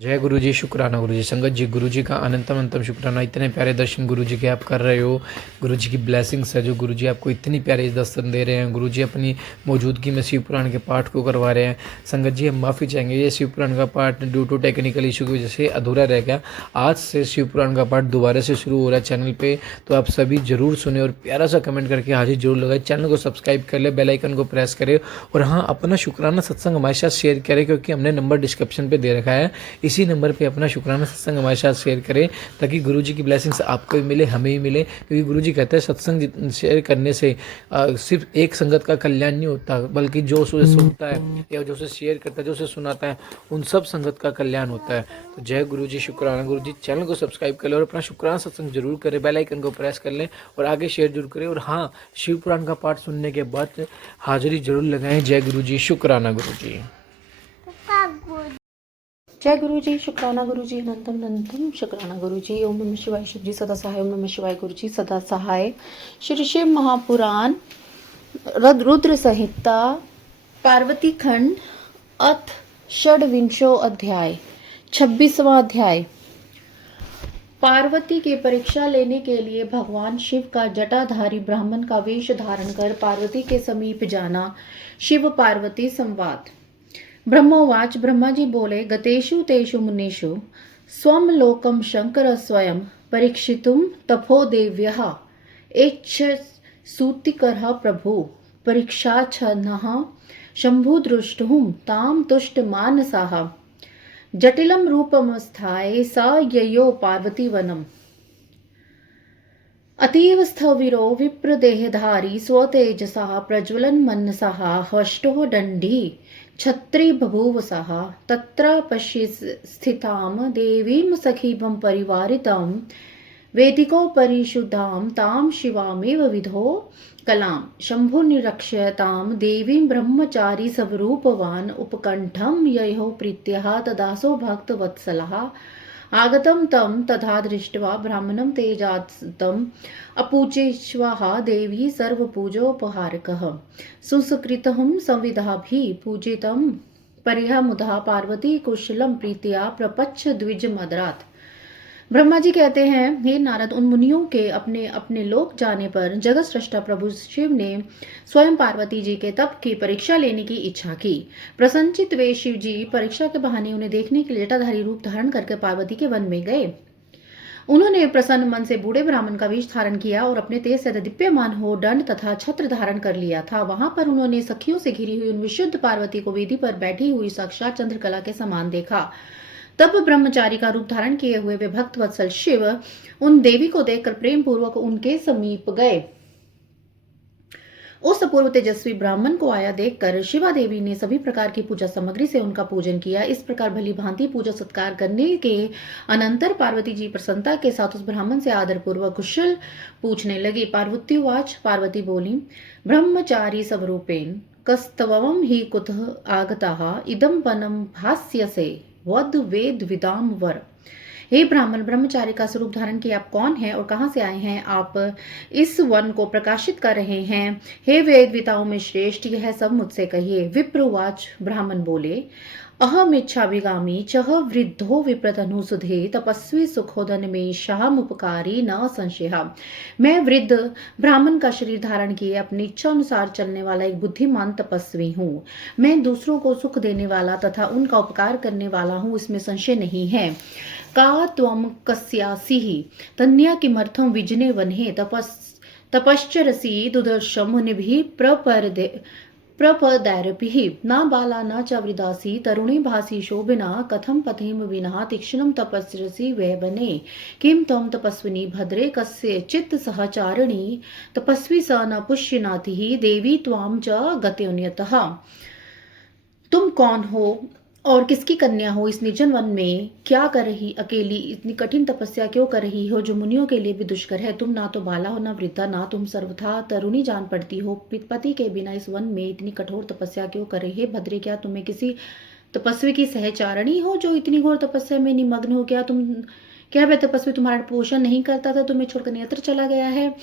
जय गुरु जी, शुक्राना गुरु जी। संगत जी, गुरु जी का अनंतम अंतम शुक्राना। इतने प्यारे दर्शन गुरु जी के आप कर रहे हो। गुरु जी की ब्लेसिंग्स है जो गुरु जी आपको इतनी प्यारे दर्शन दे रहे हैं। गुरु जी अपनी मौजूदगी में शिव पुराण के पाठ को करवा रहे हैं। संगत जी, हम माफ़ी चाहेंगे, ये शिव पुराण का पाठ ड्यू टू टेक्निकल इशू की वजह से अधूरा रह गया। आज से शिव पुराण का पाठ दोबारा से शुरू हो रहा है चैनल पर, तो आप सभी ज़रूर सुने और प्यारा सा कमेंट करके हाजिर जरूर लगाए। चैनल को सब्सक्राइब कर ले, बेल आइकन को प्रेस करें और हाँ, अपना शुक्राना सत्संग हमारे साथ शेयर करें, क्योंकि हमने नंबर डिस्क्रिप्शन पे दे रखा है। इसी नंबर पे अपना शुक्राना सत्संग हमारे साथ शेयर करें, ताकि गुरु जी की ब्लेसिंग्स आपको भी मिले, हमें भी मिले। क्योंकि गुरु जी कहते हैं सत्संग शेयर करने से सिर्फ एक संगत का कल्याण नहीं होता, बल्कि जो उसे सुनता है या जो उसे शेयर करता है, जो उसे सुनाता है, उन सब संगत का कल्याण होता है। तो जय गुरु जी, शुक्राना गुरु जी। चैनल को सब्सक्राइब कर लें और अपना शुक्राना सत्संग जरूर करें, बेल आइकन को प्रेस कर लें और आगे शेयर जरूर करें। और हाँ, शिव पुराण का पाठ सुनने के बाद हाजिरी जरूर लगाएं। जय गुरु जी, शुक्राना गुरु जी। जय गुरु जी, शुक्राना गुरु जी, अनंतम अनंतम शुक्राना गुरु जी। ओम नमः शिवाय। शिव जी सदा सहाय। ओम नमः शिवाय। गुरु जी सदा सहाय। श्री शिव महापुराण रुद्र संहिता पार्वती खंड अथ षड्विंशो अध्याय 26वां अध्याय। पार्वती की परीक्षा लेने के लिए भगवान शिव का जटाधारी ब्राह्मण का वेश धारण कर पार्वती के समीप जाना। शिव पार्वती संवाद। ब्रह्मोवाच। ब्रह्मा जी बोले, गतेषु तेषु मुनिषु स्वम लोकम शंकर स्वयं परीक्षितुम तपो देव्यः एच्छ सूतिकरः प्रभु परीक्षा छनः शंभु दृष्टुम ताम तुष्ट मानसाः जटिलम रूपमस्थाय स ययो पार्वती वनम अतीव स्थविरो विप्रदेहधारी स्वतेजसा प्रज्वलन मनसः हष्टो दंडी छत्री बभूवसः तत्र पश्य स्थितां देवीं सखीभं परिवारितां वेदिको परिशुद्धां तां शिवामेव विधो कलां शंभुर्निरक्ष्यतां देवीं ब्रह्मचारी स्वरूपवान् उपकण्ठं ययो प्रीत्यः तदासो भक्तवत्सलः आगतं तं तथा दृष्ट्वा ब्राह्मणं तेजास्तम् अपूजेष्वाः देवी सर्वपूजोपहारकः सुसकृतं संविधाभिः पूजितं परिह मुधा पार्वती कुशलं प्रीत्या प्रपच्छ द्विजमदरात्। ब्रह्मा जी कहते हैं, हे नारद, उन मुनियों के अपने अपने लोक जाने पर जगत सृष्टा प्रभु शिव ने स्वयं पार्वती जी के तप की परीक्षा लेने की इच्छा की। प्रसन्नचित वे शिव जी परीक्षा के बहाने उन्हें देखने के लिए जटाधारी रूप धारण करके पार्वती के वन में गए। उन्होंने प्रसन्न मन से बूढ़े ब्राह्मण का वेश धारण किया और अपने तेज से दीप्यमान हो दंड तथा छत्र धारण कर लिया था। वहां पर उन्होंने सखियों से घिरी हुई उन विशुद्ध पार्वती को वेदी पर बैठी हुई साक्षात चंद्रकला के समान देखा। तब ब्रह्मचारी का रूप धारण किए हुए वे भक्त वत्सल शिव उन देवी को देखकर प्रेम पूर्वक उनके समीप गए। उस अपूर्व तेजस्वी ब्राह्मण को आया देखकर शिवा देवी ने सभी प्रकार की पूजा सामग्री से उनका पूजन किया। इस प्रकार भली भांति पूजा सत्कार करने के अनंतर पार्वती जी प्रसन्नता के साथ उस ब्राह्मण से आदर पूर्वक कुशल पूछने लगी। पार्वती वाच। पार्वती बोली, ब्रह्मचारी स्वरूपेण कस्तवम ही कुतः आगताः इदं वनं भास्यसे वद वेद विदाम वर। हे ब्राह्मण, ब्रह्मचारी का स्वरूप धारण किए आप कौन हैं और कहां से आए हैं? आप इस वन को प्रकाशित कर रहे हैं। हे वेद विताओं में श्रेष्ठ, यह सब मुझसे कहिए। विप्रवाच। ब्राह्मण बोले, अहम इच्छाभिगामी चह वृद्धो विप्रतनु सुधे तपस्वी सुखोदन में शाम उपकारी न संशय। मैं वृद्ध ब्राह्मण का शरीर धारण किए अपनी इच्छा अनुसार चलने वाला एक बुद्धिमान तपस्वी हूँ। मैं दूसरों को सुख देने वाला तथा उनका उपकार करने वाला हूँ, इसमें संशय नहीं है। का त्वम कस्यासि तन्या किमर्थं विजने वने तपश्चरसी दुदर्शम मुनिभिः प्रपदैरपिः न बाला न च वृदासी तरुणी भासी शोभिना कथम पथेम विना तीक्ष्णं तपस्यसि वै वने किं त्वं तपस्विनी भद्रे कस्यचित् सहचारिणी तपस्वी स न पुष्यनाति देवी त्वां च गत्योन्यतः। तुम कौन हो और किसकी कन्या हो? इस निर्जन वन में क्या कर रही अकेली इतनी कठिन तपस्या क्यों कर रही हो, जो मुनियों के लिए भी दुष्कर है? तुम ना तो बाला हो, ना वृद्धा, ना तुम सर्वथा तरुणी जान पड़ती हो। पति के बिना इस वन में इतनी कठोर तपस्या क्यों कर रही है? भद्रे, क्या तुम्हें किसी तपस्वी की सहचारिणी हो जो इतनी घोर तपस्या में निमग्न हो? क्या वह तपस्वी तुम्हारा पोषण नहीं करता था, तुम्हें छोड़कर अन्यत्र चला गया है?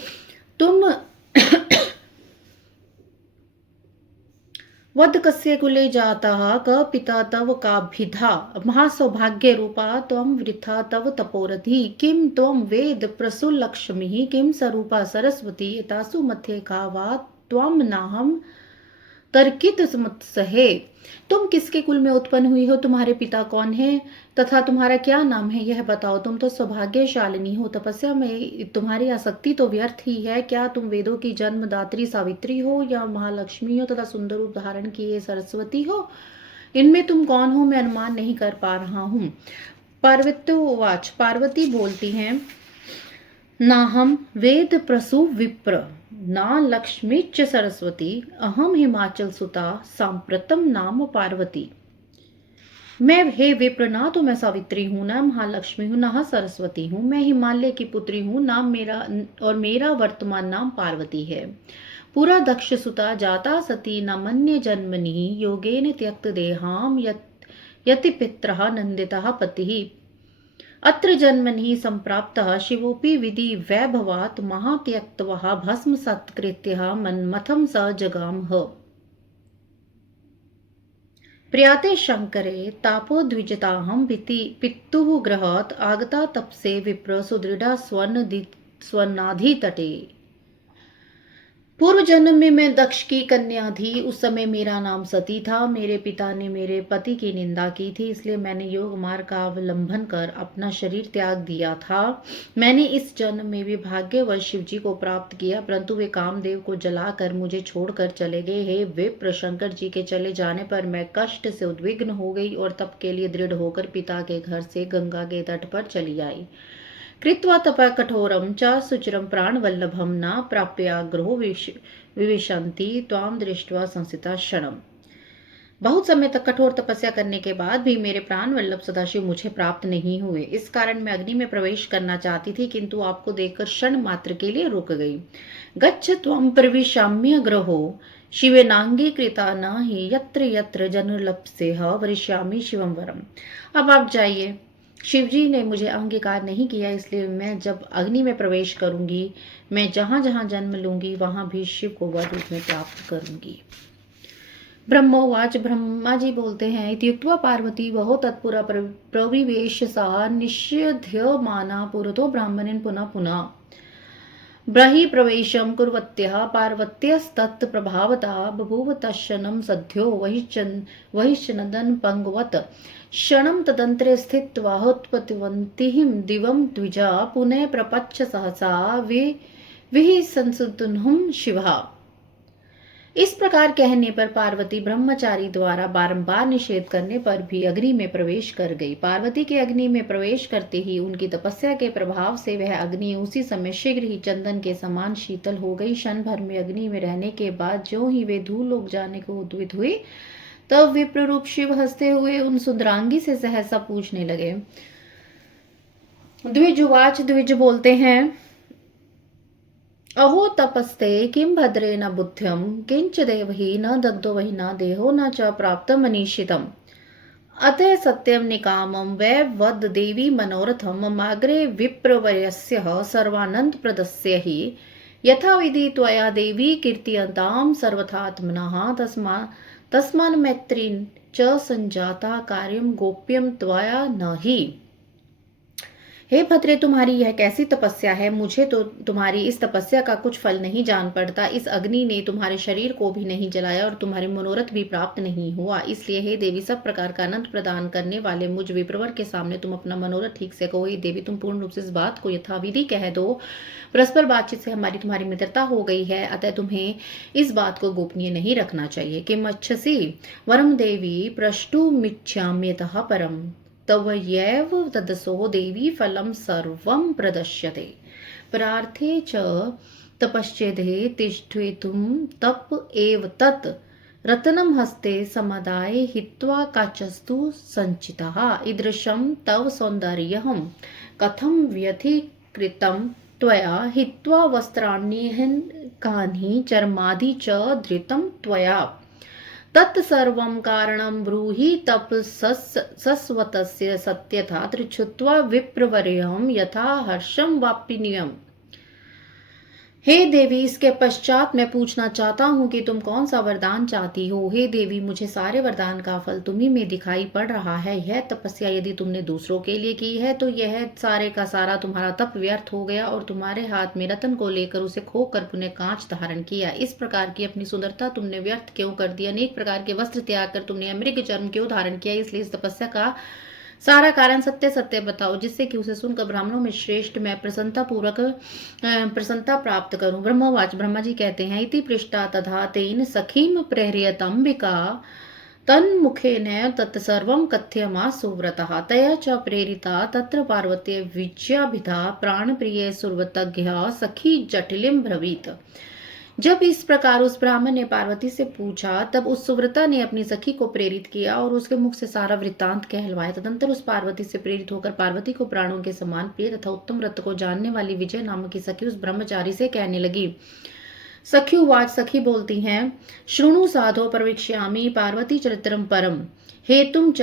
वद कस्य कुले जातः क पिता तव काभिधा महासौभाग्यरूपा त्वं वृथा तव तपोरथि किं त्वं वेद प्रसुलक्ष्मीः किं स्वरूपा सरस्वती एतासु मध्ये का वा त्वं नाहं तर्कित सहे। तुम किसके कुल में उत्पन्न हुई हो, तुम्हारे पिता कौन है तथा तुम्हारा क्या नाम है, यह बताओ। तुम तो सौभाग्यशालिनी हो, तपस्या में तुम्हारी आसक्ति तो व्यर्थ ही है। क्या तुम वेदों की जन्मदात्री सावित्री हो या महालक्ष्मी हो तथा सुंदर रूप धारण किए सरस्वती हो? इनमें तुम कौन हो मैं अनुमान नहीं कर पा रहा हूँ। पार्वत्योवाच, पार्वती बोलती हैं, नाहं वेद प्रसु विप्र ना लक्ष्मीच सरस्वती अहम हिमाचल सुता सांप्रतम नाम पार्वती। मैं हे विप्र, ना तो मैं सावित्री हूँ, ना महालक्ष्मी हूँ, ना सरस्वती हूँ। मैं हिमालय की पुत्री हूँ, नाम मेरा और मेरा वर्तमान नाम पार्वती है। पूरा दक्ष सुता जाता सती न मन्य जन्मनि योगेन त्यक्त देहाम यति पित्रः नंदितः पतिः अत्र जन्मनि संप्राप्तः शिवोऽपि विधि वैभवात् महात्यक्तवः भस्म सत्कृत्यः मन्मथं स जगामः। प्रियाते शंकरे तापोद्विजताहं पितुः गृहात् आगता तपसे विप्र सुदृढ़ा स्वर्णाधि तटे। पूर्व जन्म में मैं दक्ष की कन्या थी। उस समय मेरा नाम सती था। मेरे पिता ने मेरे पति की निंदा की थी, इसलिए मैंने योग मार्ग का अवलंबन कर अपना शरीर त्याग दिया था। मैंने इस जन्म में भी भाग्यवश शिव जी को प्राप्त किया, परंतु वे कामदेव को जलाकर मुझे छोड़कर चले गए। हे विप्र, शंकर जी के चले जाने पर मैं कष्ट से उद्विग्न हो गई और तप के लिए दृढ़ होकर पिता के घर से गंगा के तट पर चली आई। कृत्वा तप कठोरम च सुचिरम प्राणवल्लभम न प्राप्याग्रहो विविशन्ति त्वां दृष्ट्वा संस्थिता क्षणम। बहुत समय तक कठोर तपस्या करने के बाद भी मेरे प्राण वल्लभ सदाशिव मुझे प्राप्त नहीं हुए। इस कारण मैं अग्नि में प्रवेश करना चाहती थी, किंतु आपको देखकर क्षण मात्र के लिए रुक गई। गच्छ त्वं प्रविशाम्य ग्रहो शिवेनांगी कृता न हि यत्र यत्र जनुर्लप्सेह वरिष्यामि शिवम वरम। अब आप जाइए, शिवजी ने मुझे अंगीकार नहीं किया, इसलिए मैं जब अग्नि में प्रवेश करूंगी, मैं जहां जहां जन्म लूंगी वहां भी शिव को वर रूप में प्राप्त करूंगी। ब्रह्मोवाच, ब्रह्मा जी बोलते हैं, इत्युक्त्वा पार्वती बहु तत्पुरा प्रविवेश सा निष्यध्यमाना पुरतो ब्राह्मणेन पुनः पुनः ब्रहि प्रवेशं कुर्वत्यः पार्वत्यस्तत् प्रभावता बभूव तत्क्षणं सद्यो वहिश्चनदन पंगवत् क्षणं तदन्तरे स्थित्वा उत्पतिवन्तीं दिवं द्विजा पुनः प्रपच्छ सहसा विहि संसुतुन्हुं शिवः। इस प्रकार कहने पर पार्वती ब्रह्मचारी द्वारा बारंबार निषेध करने पर भी अग्नि में प्रवेश कर गई। पार्वती के अग्नि में प्रवेश करते ही उनकी तपस्या के प्रभाव से वह अग्नि उसी समय शीघ्र ही चंदन के समान शीतल हो गई। क्षण भर में अग्नि में रहने के बाद जो ही वे धूल लोग जाने को उद्वित हुई, तब विप्र रूप शिव हंसते हुए उन सुंदरांगी से सहसा पूछने लगे। द्विजुवाच, द्विज बोलते हैं, अहो तपस्ते किं भद्रेण बुद्ध्यं किंच देव ही न दग्धो वही न देहो न च प्राप्तं मनीषितम् अतः सत्यं निकामं वै वद देवी मनोरथं ममाग्रे विप्रवर्यस्य सर्वानंद प्रदस्य हि यथा विधि त्वया देवी कीर्त्यन्तां सर्वथात्मनः तस्मान् मैत्रीं च संजाता कार्यं गोप्यं त्वया न हि। हे भद्रे, तुम्हारी यह कैसी तपस्या है? मुझे तो तुम्हारी इस तपस्या का कुछ फल नहीं जान पड़ता। इस अग्नि ने तुम्हारे शरीर को भी नहीं जलाया और तुम्हारे मनोरथ भी प्राप्त नहीं हुआ। इसलिए हे देवी, सब प्रकार का आनंद प्रदान करने वाले मुझ विप्रवर के सामने तुम अपना मनोरथ ठीक से कहो। हे देवी, तुम पूर्ण रूप से इस बात को यथाविधि कह दो। परस्पर बातचीत से हमारी तुम्हारी मित्रता हो गई है, अतः तुम्हें इस बात को गोपनीय नहीं रखना चाहिए। किम अच्छसी वरम देवी प्रष्टुमिच्छाम्यतः परम तवयैव तदसो देवी फलं सर्वं प्रदश्यते प्रार्थे च तपश्चेदे तिष्ठेतुं तप एव तत् रत्नं हस्ते समादाय हित्वा काचस्तु संचितः ईदृशं तव सौन्दर्यं कथं व्यथिकृतं त्वया हित्वा वस्त्राण्यहङ्कानि चर्मादि च धृतं त्वया तत्सर्वं कारणं ब्रूहि तपसस्वतस्य सत्यथा त्रिच्छुत्वा विप्रवर्यं यथा हर्षं वाप्यनीयम्। हे देवी, इसके पश्चात मैं पूछना चाहता हूँ कि तुम कौन सा वरदान चाहती हो। हे देवी, मुझे सारे वरदान का फल तुम्ही में दिखाई पड़ रहा है। यह तपस्या यदि तुमने दूसरों के लिए की है तो यह सारे का सारा तुम्हारा तप व्यर्थ हो गया और तुम्हारे हाथ में रतन को लेकर उसे खोकर पुनः कांच धारण किया। इस प्रकार की अपनी सुंदरता तुमने व्यर्थ क्यों कर दी? अनेक प्रकार के वस्त्र त्याग कर तुमने मृग चर्म क्यों धारण किया? इसलिए इस तपस्या का सारा कारण सत्य सत्य बताओ, जिससे कि उसे सुनकर ब्राह्मणों में श्रेष्ठ मैं प्रसन्नता प्राप्त करूं। ब्रह्मवाच, ब्रह्मा जी कहते हैं, इति पृष्ठा तथा तेन सखीम प्रेरयतंबिका तन्मुखेन तत्सर्वं कथ्यमा सुव्रतः तया च प्रेरिता तत्र पार्वती विजयाभिधा प्राणप्रिये सुव्रतज्ञः सखी जटिलिम ब्रवीत। जब इस प्रकार उस ब्राह्मण ने पार्वती से पूछा, तब उस सुव्रता ने अपनी सखी को प्रेरित किया और उसके मुख से सारा वृत्तांत कहलवाया। तदंतर उस पार्वती से प्रेरित होकर पार्वती को प्राणों के समान प्रिय तथा उत्तम व्रत को जानने वाली विजय नामक की सखी उस ब्रह्मचारी से कहने लगी। सखी उवाच, सखी बोलती हैं, शृणु साधो प्रवेक्ष्यामि पार्वती चरित्रम परम हेतुम च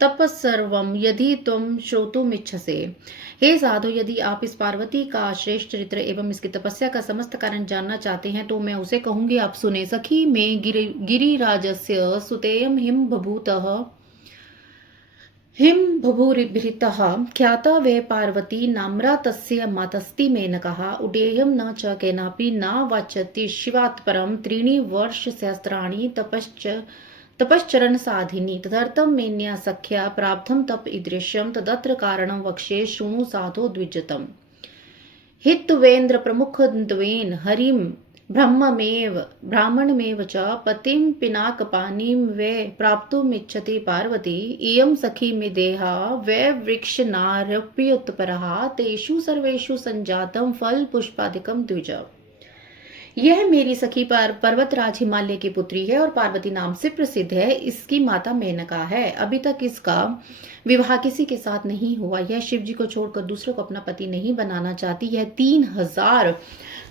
तपस्सर्वम यदि तुम श्रोतुमिच्छसे। हे साधु, यदि आप इस पार्वती का श्रेष्ठ चरित्र एवं इसकी तपस्या का समस्त कारण जानना चाहते हैं तो मैं उसे कहूंगी, आप सुने। सखी में गिरिराजस्य सुतेयम हिम भभूरिभृतः ख्याता वे पार्वती नाम्रा तस्य मातस्ति मेनकः उडेयं न च केनापि न वाच्यति शिवात् परं त्रीणि वर्षसहस्राणि तपश्चरण साधिनी तदर्थं मेन्या सख्या प्राप्तं तप ईदृश्यं तदत्र कारणं वक्ष्ये शृणु साधो द्विजतम्। हित्वेन्द्र प्रमुखद्वेन हरिं ब्राह्मणमेव च पतिं पिनाकपानीं वे प्राप्तुमिच्छति पार्वती इयं सखी मे देहा वै वृक्षनारप्युत्परः तेषु सर्वेषु संजातं फल पुष्पादिकं द्विज। यह मेरी सखी पर्वतराज हिमालय की पुत्री है और पार्वती नाम से प्रसिद्ध है। इसकी माता मेनका है। अभी तक इसका विवाह किसी के साथ नहीं हुआ। यह शिव जी को छोड़कर दूसरे को अपना पति नहीं बनाना चाहती। यह 3000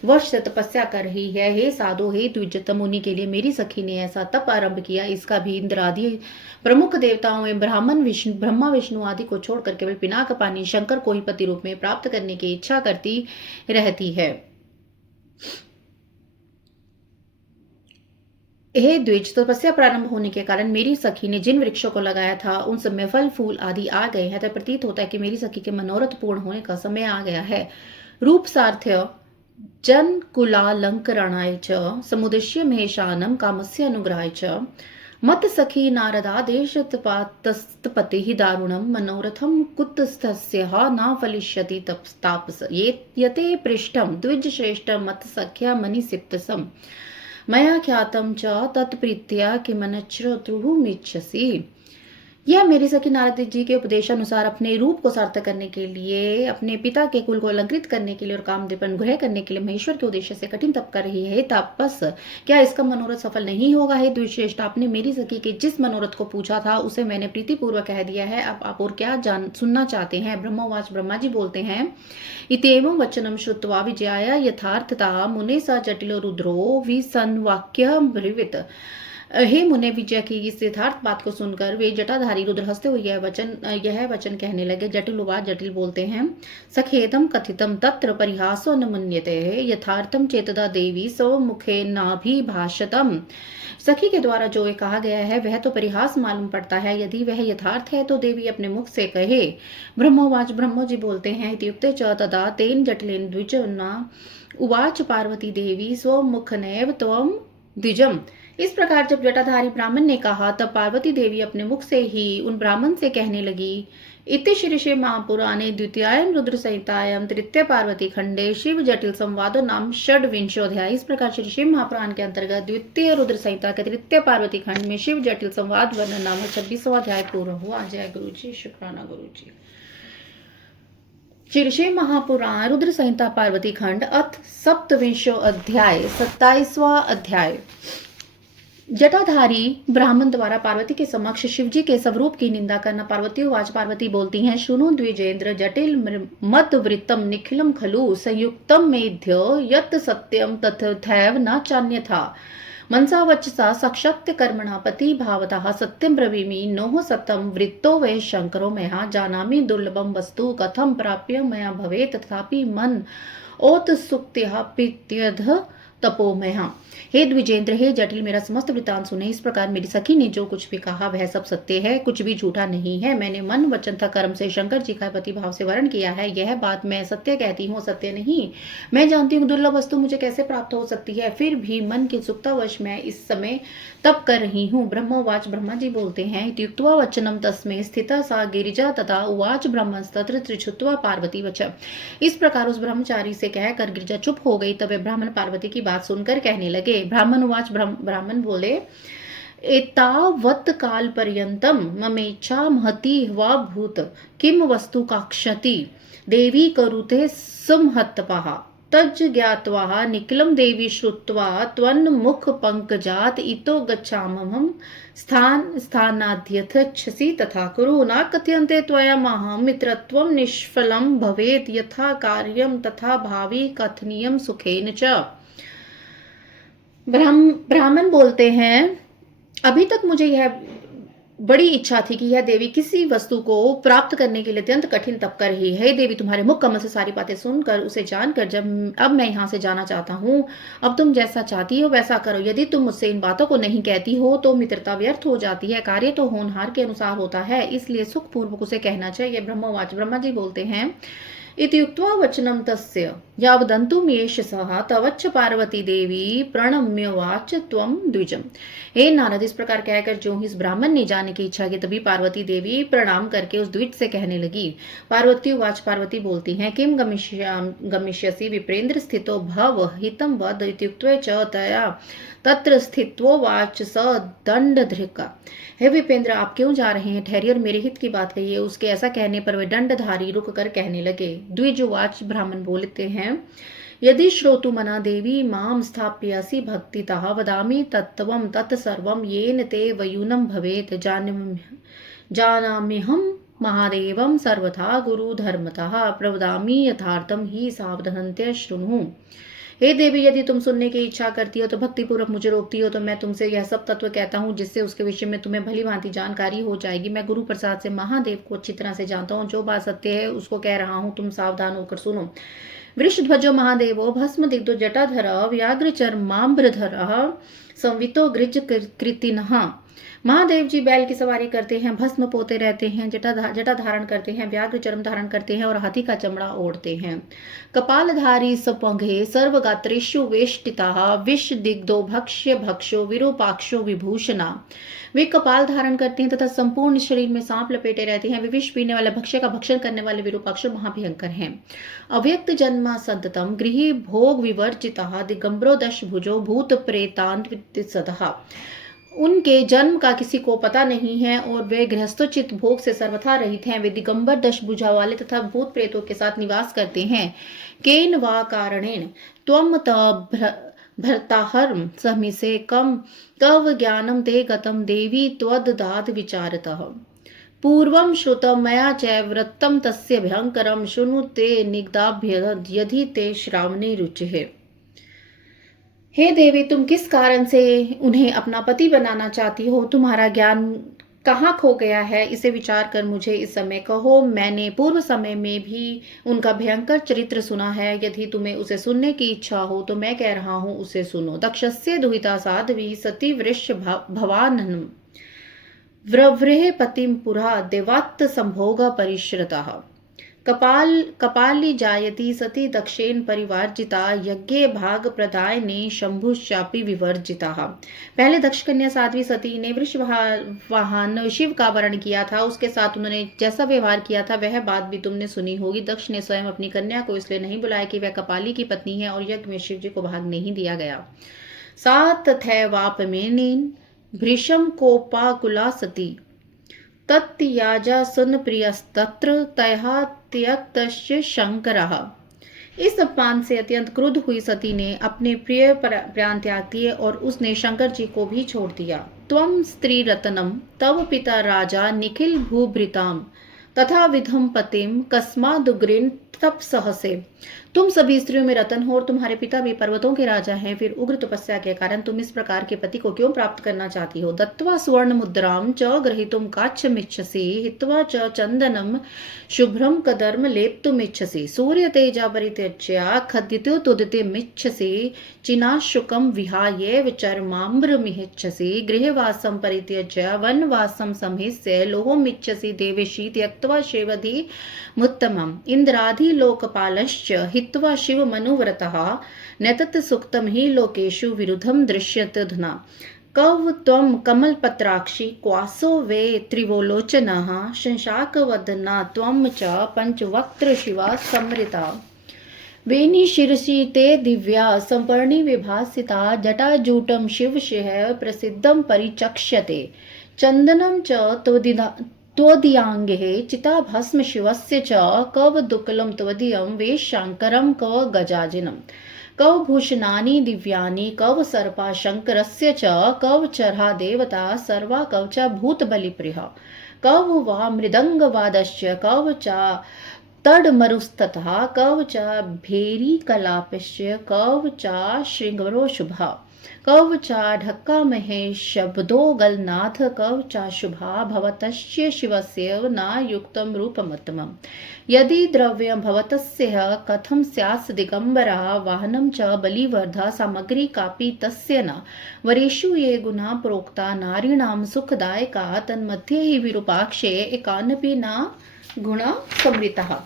वर्ष से तपस्या कर रही है। हे साधो, हे द्विजतम मुनि के लिए मेरी सखी ने ऐसा तप आरंभ किया। इसका भी इंद्र आदि प्रमुख देवताओं में ब्रह्मा विष्णु आदि को छोड़कर केवल पिनाकपानी शंकर को ही पति रूप में प्राप्त करने की इच्छा करती रहती है। हे द्विज, तपस्या प्रारंभ होने के कारण मेरी सखी ने जिन वृक्षों को लगाया था उन सब में फल फूल आदि आ गए हैं। तो प्रतीत होता है कि मेरी सखी के मनोरथ पूर्ण होने का समय आ गया है। रूप सार्थ्य जन कुलालंकरणाय च समुद्देश्य महेशानम कामस्य अनुग्रहाय च मत सखी नारदादेशतपातस्तपतिः दारुणं मनोरथं कुतस्थस्य न फलिष्यति तापस यते पृष्ठं द्विजश्रेष्ठं मत सख्या मनिसिप्तसम् मया ख्यातम च तत्प्रीत्या किमनश्रोतुमिच्छसि। यह मेरी सखी नारद जी के उपदेशानुसार अपने रूप को सार्थक करने के लिए, अपने पिता के कुल को अलंकृत करने के लिए और कामदेव पर अनुग्रह करने के लिए महेश्वर के उद्देश्य से कठिन तप कर रही है। तापस, क्या इसका मनोरथ सफल नहीं होगा? हे द्विश्रेष्ठ, आपने मेरी सखी के जिस मनोरथ को पूछा था उसे मैंने प्रीतिपूर्वक कह दिया है। अब आप और क्या सुनना चाहते हैं? ब्रह्मवाच, ब्रह्मा जी बोलते हैं, इत्येवं वचनम श्रुत्वा विजयाय यथार्थता मुने स जटिलो रुद्रो विसन्वाक्य ब्रवीत। हे मुने, विजय की इस यथार्थ बात को सुनकर वे जटाधारी रुद्र हंसते हुए यह वचन कहने लगे। जटिलवाद, जटिल बोलते हैं, सखेदम कथितम तत्र परिहासो न मन्यते यथार्थम चेतदा देवी स्वमुखे नाभिभाषतम। सखी के द्वारा जो कहा गया है वह तो परिहास मालूम पड़ता है। यदि वह यथार्थ है तो देवी अपने मुख से कहे। ब्रह्मोवाच, ब्रह्मो जी बोलते हैं, इत्युक्ते च तदा तेन जटिलेन द्विजना उवाच पार्वती देवी स्वमुखनैव त्वं द्विजम। इस प्रकार जब जटाधारी ब्राह्मण ने कहा तब पार्वती देवी अपने मुख से ही उन ब्राह्मण से कहने लगी। इति श्री महापुराणे द्वितीयायां रुद्र संहितायां तृतीय पार्वती खंडे शिव जटिल संवादो नाम षड्विंशोऽध्याय। इस प्रकार श्री शिव महापुराण के अंतर्गत द्वितीय रुद्र संहिता के तृतीय पार्वती खंड में शिव जटिल संवाद वर्णन नामक 26वां अध्याय पूर्ण हुआ। जय गुरु जी, शुक्राना गुरु जी। श्री शिव महापुराण रुद्र संहिता पार्वती खंड अथ सप्तविंशो अध्याय 27वां अध्याय। जटाधारी ब्राह्मण द्वारा पार्वती के समक्ष शिवजी के स्वरूप की निंदा करना। पार्वती उवाच, पार्वती बोलती हैं, शृणु द्विजेन्द्र जटिल मदवृत्तम निखिलम खलु संयुक्तम मेध्य यत् सत्यम तथैव न चान्यथा मनसा वचसा सक्षत्य कर्मणा पति भावतः सत्यं ब्रवीमि नोह सत्यं वृत्तो वै शंकरो मया जानामि दुर्लभं वस्तु कथं प्राप्य मया भवेत् तथापि मन ओत सुक्त्या प्रीत्यध तपोमया। हे द्विजेंद्र, हे जटिल, मेरा समस्त वृतांत सुने। इस प्रकार मेरी सखी ने जो कुछ भी कहा वह सब सत्य है, कुछ भी झूठा नहीं है। मैंने मन वचन तथा कर्म से शंकर जी का पति भाव से वर्ण किया है। यह बात मैं सत्य कहती हूँ, सत्य नहीं। मैं जानती हूँ दुर्लभ वस्तु मुझे कैसे प्राप्त हो सकती है, फिर भी मन की उत्सुकतावश मैं इस समय तप कर रही हूँ। ब्रह्मवाच, ब्रह्मा जी बोलते हैं, इत्युक्त्वा वचनम तस्मै स्थिता सा गिरिजा तथा उवाच ब्रह्मस्तत्र त्रिछुत्वा पार्वती वच। इस प्रकार उस ब्रह्मचारी से कहकर गिरिजा चुप हो गई। तब वे ब्राह्मण पार्वती की बात सुनकर कहने लगे। ब्राह्मण उवाच, ब्राह्मण बोले, एतावत् काल पर्यंतम ममेच्छा महती वा भूत किम वस्तु काक्षति देवी करुते संहतपः तज ज्ञात्वा निखिलं देवी श्रुत्वा त्वन्मुख पंकजात इतो गच्छामहं स्थानाद्यथच्छसि तथा कुरु न कथ्यन्ते त्वया माहं मित्रत्वं निष्फलं भवेत् यथा कार्यं तथा भावी कथनीयं सुखेन च। ब्राह्मण बोलते हैं, अभी तक मुझे यह बड़ी इच्छा थी कि यह देवी किसी वस्तु को प्राप्त करने के लिए अत्यंत कठिन तप कर रही है। देवी, तुम्हारे मुख कमल से सारी बातें सुनकर उसे जानकर अब मैं यहाँ से जाना चाहता हूँ। अब तुम जैसा चाहती हो वैसा करो। यदि तुम मुझसे इन बातों को नहीं कहती हो तो मित्रता व्यर्थ हो जाती है, कार्य तो होनहार के अनुसार होता है, इसलिए सुखपूर्वक उसे कहना चाहिए। ब्रह्मवाच, ब्रह्मा जी बोलते हैं, इत्युक्त्वा वचनं तस्य यावदन्तुमेष सः तवच्च पार्वती देवी प्रणम्योवाच त्वं द्विजम्। हे नारद, इस प्रकार कहकर जो ही इस ब्राह्मण ने जाने की इच्छा की तभी पार्वती देवी प्रणाम करके उस द्विज से कहने लगी। पार्वती उवाच, पार्वती बोलती हैं, किम गमिष्यसि विप्रेन्द्र स्थितो भव हितं वद। इत्युक्त्वा च तया तत्र स्थित्वोवाच स दंडधृका। हे विपेंद्र, आप क्यों जा रहे हैं? ठहरिए और मेरे हित की बात कहिए। उसके ऐसा कहने पर वे दंडधारी रुक कर कहने लगे। द्विजवाच, ब्राह्मण बोलते हैं, यदि श्रोतुमना देवी माम स्थाप्यसि भक्तितः वदामि तत्त्वं तत्सर्वं येन ते वयूनं भवेत् जानाम्यहं महादेवं सर्वथा गुरुधर्मतः प्रवदामि यथार्थं हि सावधानतया शृणु। हे देवी, यदि तुम सुनने की इच्छा करती हो तो भक्तिपूर्वक मुझे रोकती हो तो मैं तुमसे यह सब तत्व कहता हूँ जिससे उसके विषय में तुम्हें भली भांति जानकारी हो जाएगी। मैं गुरु प्रसाद से महादेव को अच्छी तरह से जानता हूँ। जो बात सत्य है उसको कह रहा हूँ, तुम सावधान होकर सुनो। वृषध्वजो महादेवो भस्म दिग्धो जटाधर व्याघ्र चर्माम्बरधर संवितो गृज कृतिनः। महादेव जी बैल की सवारी करते हैं, भस्म पोते रहते हैं, जटा धारण करते हैं, व्याघ्र चर्म धारण करते हैं और हाथी का चमड़ा ओढ़ते हैं। कपालधारी सपंगे सर्वगात्रेषु वेष्टिताः विष दिग्धो भक्ष्य भक्षो विरूपाक्षो विभूषणा। वे कपाल धारण करते हैं तथा संपूर्ण शरीर में सांप लपेटे रहते हैं। वे विष पीने वाले भक्ष्य का भक्षण करने वाले विरूपाक्ष महाभयंकर हैं। अव्यक्त जन्मा संततम गृही भोग विवर्जितः दिगंबरो दशभुजो भूत प्रेतान्वित सतः। उनके जन्म का किसी को पता नहीं है और वे गृहस्थोचित भोग से सर्वथा रहित हैं। वे दिगंबर दशभुजा वाले तथा भूत प्रेतों के साथ निवास करते हैं। केन वा कारणेन त्वम भर्ताहरम समिसे कम कव ज्ञानम ते गतम देवी त्वददात विचारतः। पूर्वं श्रुतं मया चैवृत्तं तस्य भयंकरं शृणु ते निगदाभ्य यदि ते श्रावणे रुचिः। हे देवी, तुम किस कारण से उन्हें अपना पति बनाना चाहती हो? तुम्हारा ज्ञान कहाँ खो गया है? इसे विचार कर मुझे इस समय कहो। मैंने पूर्व समय में भी उनका भयंकर चरित्र सुना है। यदि तुम्हें उसे सुनने की इच्छा हो तो मैं कह रहा हूँ, उसे सुनो। दक्षस्य दुहिता साध्वी सती वृष भवाननम व्रव्रेह पतिम पुरा देवात्त संभोग परिश्रतः। कपाली जायति सती दक्षेण परिवार्जिता यज्ञे भाग प्रदायने शंभुश्चापि विवर्जिता। पहले दक्ष कन्या साध्वी सती ने वृष वाहन शिव का वर्ण किया था। उसके साथ उन्होंने जैसा व्यवहार किया था वह बात भी तुमने सुनी होगी। दक्ष ने स्वयं अपनी कन्या को इसलिए नहीं बुलाया कि वह कपाली की पत्नी है और यज्ञ में शिव जी को भाग नहीं दिया गया। सात तथैवापमेनेन भृशम कोपाकुला सती तत्याजा सुन प्रियस्तत्र तया त्यक्तस्य शंकरः। इस अपमान से अत्यंत क्रुद्ध हुई सती ने अपने प्रिय प्राण त्याग दिए और उसने शंकर जी को भी छोड़ दिया। त्वं स्त्री रत्नम तव पिता राजा निखिल भूभृताम तथा विधम पतिम कस्मादुग्रीन तपसह से। तुम सभी स्त्रियों में रतन हो और तुम्हारे पिता भी पर्वतों के राजा हैं, फिर उग्र तपस्या के कारण तुम इस प्रकार के पति को क्यों प्राप्त करना चाहती हो? दत्त्वा सुवर्ण मुद्राम च ग्रहीतुम काच्छमिच्छसि हित्वा च चंदनम शुभ्रम कदर्म लेप्तुमिच्छसि सूर्य तेजा परित्यज्य खद्यतो तुदितिमिच्छसि चिनाशुकम विहाय विचर्माम्रमिच्छसि गृहवासं परित्यज्य वनवासं संहिस्य लोहोमिच्छसि देवेशी त्यक्त्वा शिवधि मुत्तमम् इंद्राधिलोकपालश्च हित्वा शिवमनुव्रतः नैतत् सुक्तं हि लोकेषु विरुद्धं दृश्यते अधुना। कव त्वं कमलपत्राक्षी क्वासो वे त्रिवोलोचनः शंशाकवदना त्वं च पंचवक्त्र शिवा समृता। वेणी शिरसि ते दिव्या संपर्णी विभासिता जटाजूटं शिवशिः प्रसिद्धं परिचक्ष्यते चन्दनं च त्वदीयाङ्गे चिताभस्म शिवस्य च कवदुक्लं त्वदीयं वेशाङ्करं कव गजाजिनं कव भूषणानि दिव्यानि कव सर्पा शङ्करस्य च कव चरहा देवता सर्वा कवचा भूतबलिप्रियः कव वा मृदङ्गवादश्च कव च तड्मरुस्ततः कव च भेरीकलापश्च कव च शृङ्गरो शुभः कव च ढक्का महेशब्दो गलनाथ कव च शुभा भवतस्य शिवस्य न युक्तं रूपमुत्तमम्। यदि द्रव्यं भवतस्य कथं स्यात् दिगम्बरा वाहनं च बलिवर्धा सामग्री कापि तस्य न वरेषु ये गुणा प्रोक्ता नारीणां सुखदायका तन्मध्ये हि विरूपाक्षे एकानपि न गुणा समृतः।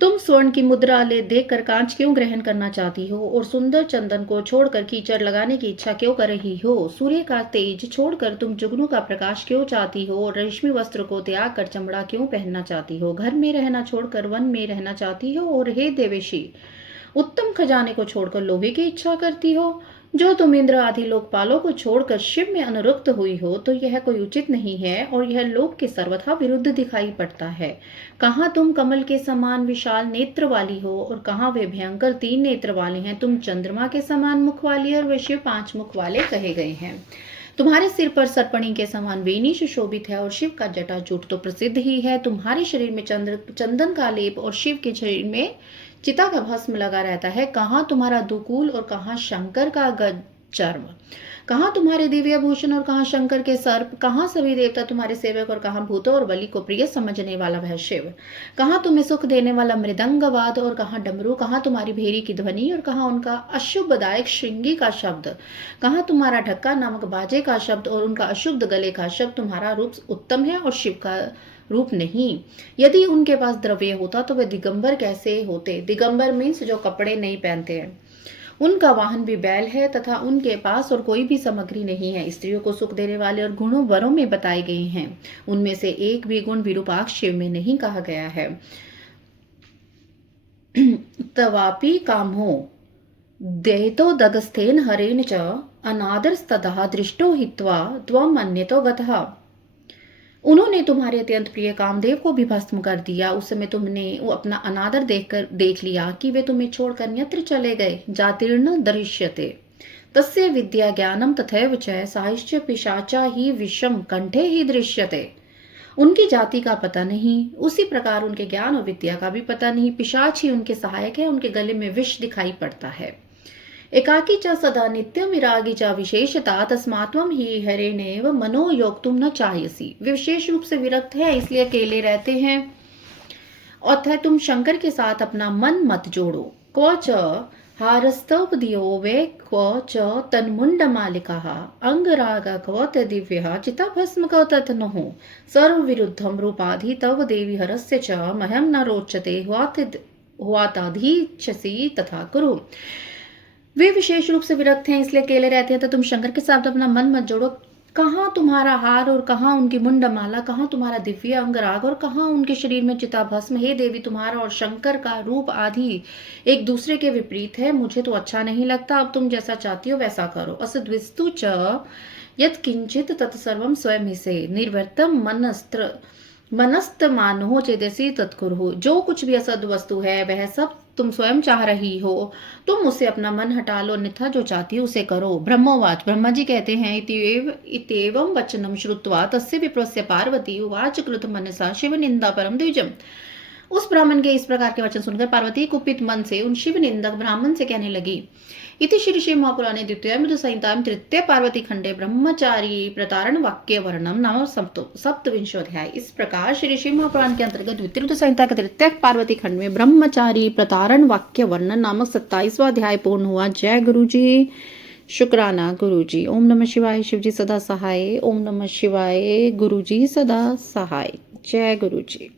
तुम स्वर्ण की मुद्रा ले देखकर कांच क्यों ग्रहण करना चाहती हो और सुंदर चंदन को छोड़कर कीचड़ लगाने की इच्छा क्यों कर रही हो? सूर्य का तेज छोड़कर तुम जुगनू का प्रकाश क्यों चाहती हो और रेशमी वस्त्र को त्याग कर चमड़ा क्यों पहनना चाहती हो? घर में रहना छोड़कर वन में रहना चाहती हो और हे देवेशी उत्तम खजाने को छोड़कर लोहे की इच्छा करती हो? जो तुम इंद्र आदि लोकपालों को छोड़कर शिव में अनुरक्त हुई हो तो यह कोई उचित नहीं है और यह लोक के सर्वथा विरुद्ध दिखाई पड़ता है। कहाँ तुम कमल के समान विशाल नेत्र वाली हो और कहाँ वे भयंकर 3 नेत्र वाले हैं। तुम चंद्रमा के समान मुख वाली और वे शिव 5 मुख वाले कहे गए हैं। तुम्हारे सिर पर सर्पणी के समान वेणी सुशोभित है और शिव का जटाजूट तो प्रसिद्ध ही है। तुम्हारे शरीर में चंदन का लेप और शिव के शरीर में चिता का भस्म लगा रहता है। कहाँ तुम्हारा दुकूल और कहाँ शंकर का चर्म, कहाँ तुम्हारे दिव्य भूषण और कहाँ शंकर के सर्प, कहाँ सभी देवता तुम्हारे सेवक और कहाँ भूतों और बलि को प्रिय समझने वाला वह शिव, कहाँ तुम्हें सुख देने वाला मृदंगवाद और कहाँ डमरू, कहाँ तुम्हारी भेरी की ध्वनि और कहाँ उनका अशुभदायक श्रृंगी का शब्द, कहाँ तुम्हारा ढक्का नामक बाजे का शब्द और उनका अशुद्ध गले का शब्द। तुम्हारा रूप उत्तम है और शिव का रूप नहीं। यदि उनके पास द्रव्य होता तो वे दिगंबर कैसे होते? दिगंबर मीन्स जो कपड़े नहीं पहनते हैं। उनका वाहन भी बैल है तथा उनके पास और कोई भी सामग्री नहीं है। स्त्रियों को सुख देने वाले और गुणों वरों में बताए गए हैं, उनमें से एक भी गुण विरूपाक्ष शिव में नहीं कहा गया है। तवापि कामो देहितो दगस्थेन हरेण च अनादरस्ततः दृष्टो हित्वा त्वम् अन्यतो गतः। उन्होंने तुम्हारे अत्यंत प्रिय कामदेव को भी भस्म कर दिया। उस समय तुमने अपना अनादर देख लिया कि वे तुम्हें छोड़कर अन्यत्र चले गए। जातीर्ण दृश्यते तस्य विद्या ज्ञानम तथैव च साहिश्च पिशाचा ही विषम कंठे ही दृश्यते। उनकी जाति का पता नहीं, उसी प्रकार उनके ज्ञान और विद्या का भी पता नहीं। पिशाच ही उनके सहायक है, उनके गले में विष दिखाई पड़ता है। एकाकी च सदा नित्यं विरागी च विशेषता तस्मात्वं ही हरेणेव मनो योक्तुम न चाहयसी। वे विशेष रूप से विरक्त है इसलिए अकेले रहते हैं। अतः तुम शंकर के साथ अपना मन मत जोड़ो। क्व च हारस्तवदियो वे क्व च तन्मुंडमालिकाः अंगराग क्व तदिव्यः चिताभस्म क्व तत्नहुः सर्वविरुद्धं रूपाधि तव देवी हरस्य च मह्यं न रोचते हुआताधीच्छसि तथा कुरु। वे विशेष रूप से विरक्त हैं इसलिए अकेले रहते हैं। तो तुम शंकर के साथ अपना मन मत जोड़ो। कहाँ तुम्हारा हार और कहाँ उनकी मुंडमाला, कहाँ तुम्हारा दिव्य अंगराग और कहाँ उनके शरीर में चिताभस्म। हे देवी, तुम्हारा और शंकर का रूप आदि एक दूसरे के विपरीत है। मुझे तो अच्छा नहीं लगता। अब तुम जैसा चाहती हो वैसा करो। असद्विस्तु च यत् किंचित तत्सर्वं स्वयं ही से निर्वर्तम मनस्त मानो चेतसी तत्कुरु। जो कुछ भी असद वस्तु है वह सब तुम स्वयं चाह रही हो, तुम मुझसे अपना मन हटा लो, अन्यथा जो चाहती हो उसे करो। ब्रह्मोवाच, ब्रह्मा जी कहते हैं, इत्येवं वचनम श्रुत्वा तस्य विप्रस्य पार्वती उवाच कृत मनसा शिव निंदा परम द्विजम। उस ब्राह्मण के इस प्रकार के वचन सुनकर पार्वती कुपित मन से उन शिव निंदक ब्राह्मण से कहने लगी। इति श्री शिव महापुराणे द्वितीय संहितायां तृतीय पार्वती खंडे ब्रह्मचारी प्रतारण वाक्य वर्णम नाम सप्तविंशोध्याय। इस प्रकार श्री शिव महापुराण के अंतर्गत द्वितीय संहिता के तृतीय पार्वती खंड में ब्रह्मचारी प्रतारण वाक्य वर्णन नामक 27वां अध्याय पूर्ण हुआ। जय गुरु जी, शुक्राना गुरु जी। ओम नमः शिवाय। शिव जी सदा सहाय। ओम नमः शिवाय। गुरु जी सदा सहाय। जय गुरु जी।